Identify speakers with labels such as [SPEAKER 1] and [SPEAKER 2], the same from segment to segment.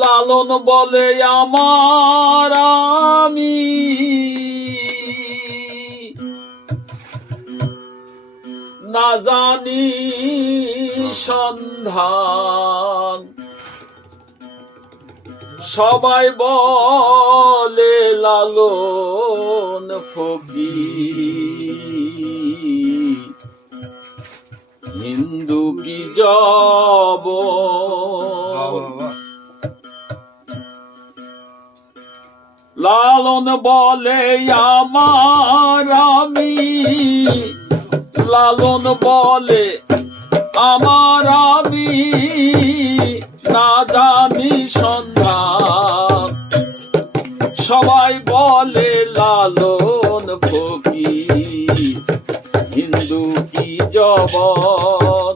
[SPEAKER 1] লালন বলে আমার আমি। না জানি সন্ধান। সবাই বলে লালন ফকি হিন্দু কি যাব লালন বলে আমার আমি। লালন বলে আমার আমি। না জানি সন্ধান। সবাই বলে লালন ফকি হিন্দু কি জবন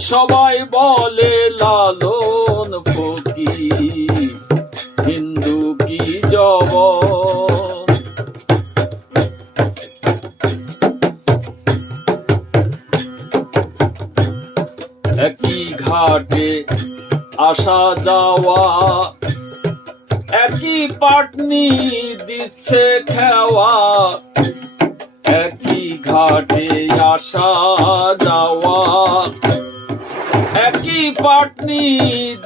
[SPEAKER 1] সবাই বলে লালন ফকি আসা যাওয়া। একই পাটনি দিচ্ছে খেওয়া। একই ঘাটে আসা যাওয়া। একই পাটনি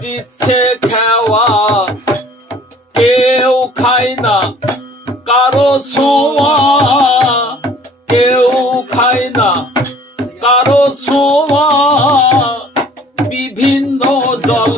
[SPEAKER 1] দিচ্ছে খেওয়া। কেউ খায় না কারও ছোঁয়া। কেউ খায় না কারও ছোঁয়া। বিভিন্ন জলকে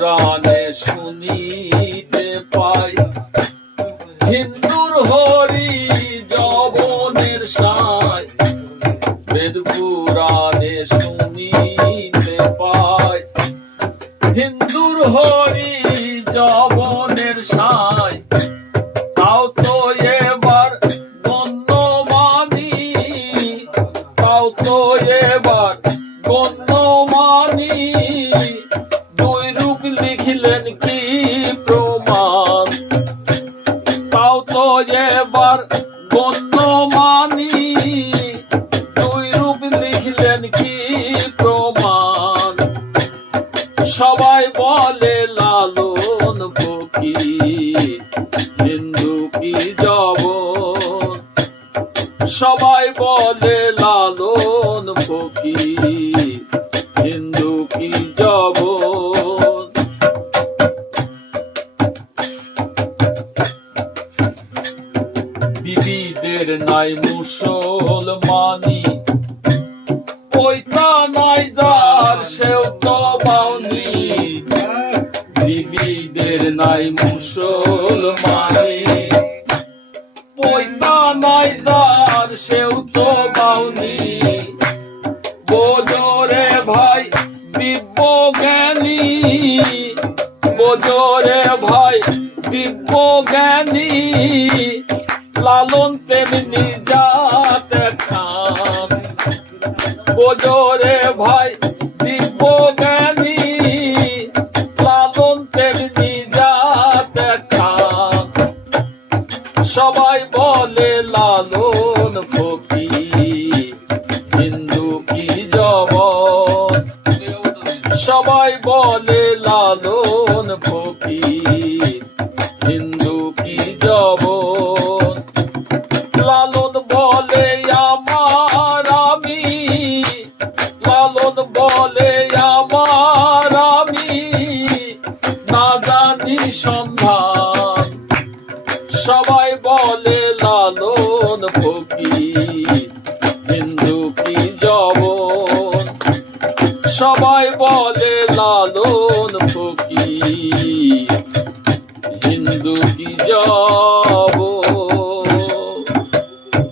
[SPEAKER 1] পুরাণে শুনিতে পাই। হিন্দুর হরি জবনের সায়, বেদ পুরাণে শুনিতে পাই। হিন্দুর হরি জবনের সায়, তাও তো এবার গণ্য মানি, তাও তো এবার গণ্য মানি। এবার গণ্য মানি। দুই রূপ লিখলেন কি প্রমাণ? সবাই বলে লালন ফকি হিন্দু কি জব সবাই বলে লালন ফকি বিবিদের নাই মুসলমানি পৈতা নাই যার সেও তো বাউনি। বিবিদের নাই মুসলমানি পৈতা নাই যার সেও তো বাউনি। বোজরে ভাই দিব্য জ্ঞানী। বোজরে ভাই দিব্য জ্ঞানী। লালন তেমনি জাত খান। বোজরে ভাই, দিব্য জ্ঞানী, লালন তেমনি জাত খান। সবাই বলে লালন ফকি সবাই বলে লালন ফকি হিন্দু কি জব সবাই বলে লালন ফকি হিন্দু কি জব